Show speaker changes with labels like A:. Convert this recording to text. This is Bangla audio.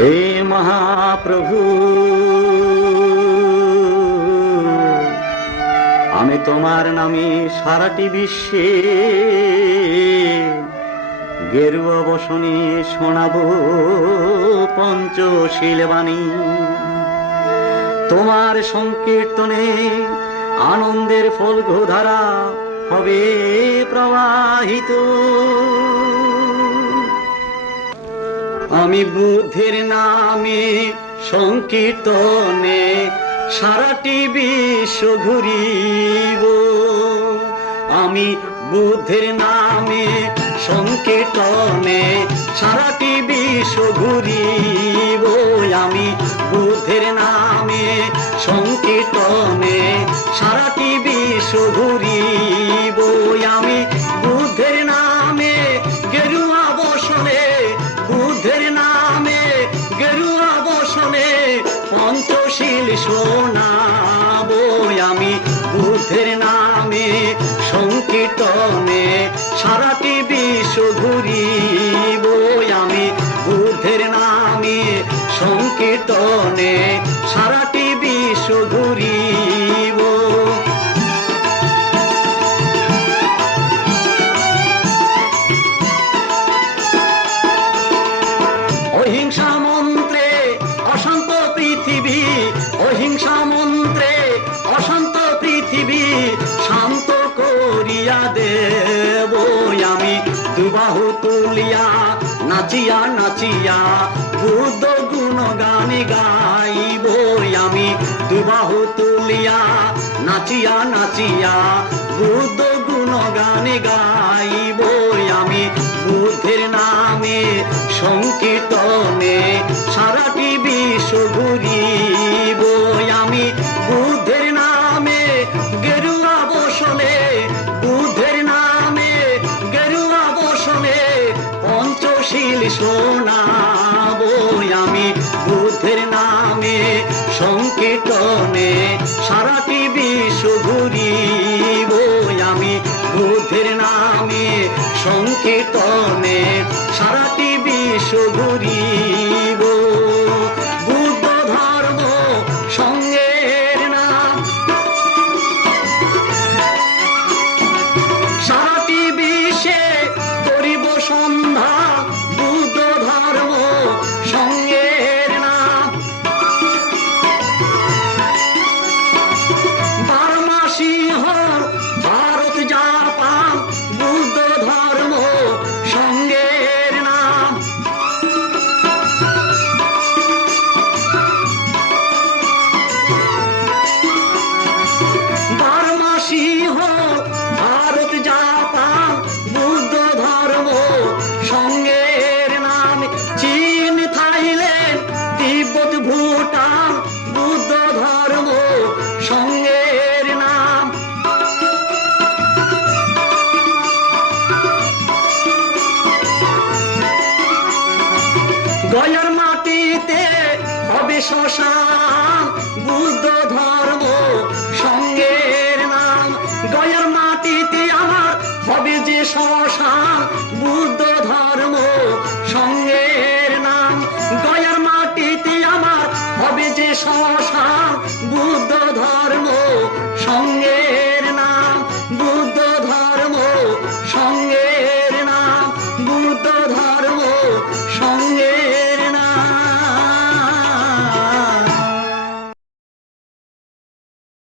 A: হে মহাপ্রভু। আমি তোমার নামে সারাটি বিশ্বে গেরুয়া বসনে শোনাবো পঞ্চশীল বাণী। তোমার সংকীর্তনে আনন্দের ফলঘোধারা হবে প্রবাহিত। আমি বুদ্ধের নামে সংকীর্তনে সারাটি বিশ্ব ঘুরিব। আমি বুদ্ধের নামে সংকীর্তনে সারাটি বিশ্ব ঘুরিব। আমি বুদ্ধের নামে সংকীর্তনে শোনাবো আমি বুদ্ধের নামে সংকীর্তনে সারাটি বিশ্ব ঘুরিব। আমি বুদ্ধের নামে সংকীর্তনে সারাটি বিশ্ব দুবাহু তুলিয়া, নাচিয়া নাচিয়া, বুদ্ধ গুণ গানে গাইব আমি। দুবাহু তুলিয়া, নাচিয়া নাচিয়া, বুদ্ধ গুণ গানে গাইব শোনাবো আমি বুদ্ধের নামে, সংকীর্তনে সারাটি বিশ্ব ঘুরিব আমি বুদ্ধের নামে, সংকীর্তনে সারাটি বিশ্ব ঘুরিব। গয়ার মাটিতে হবে বুদ্ধ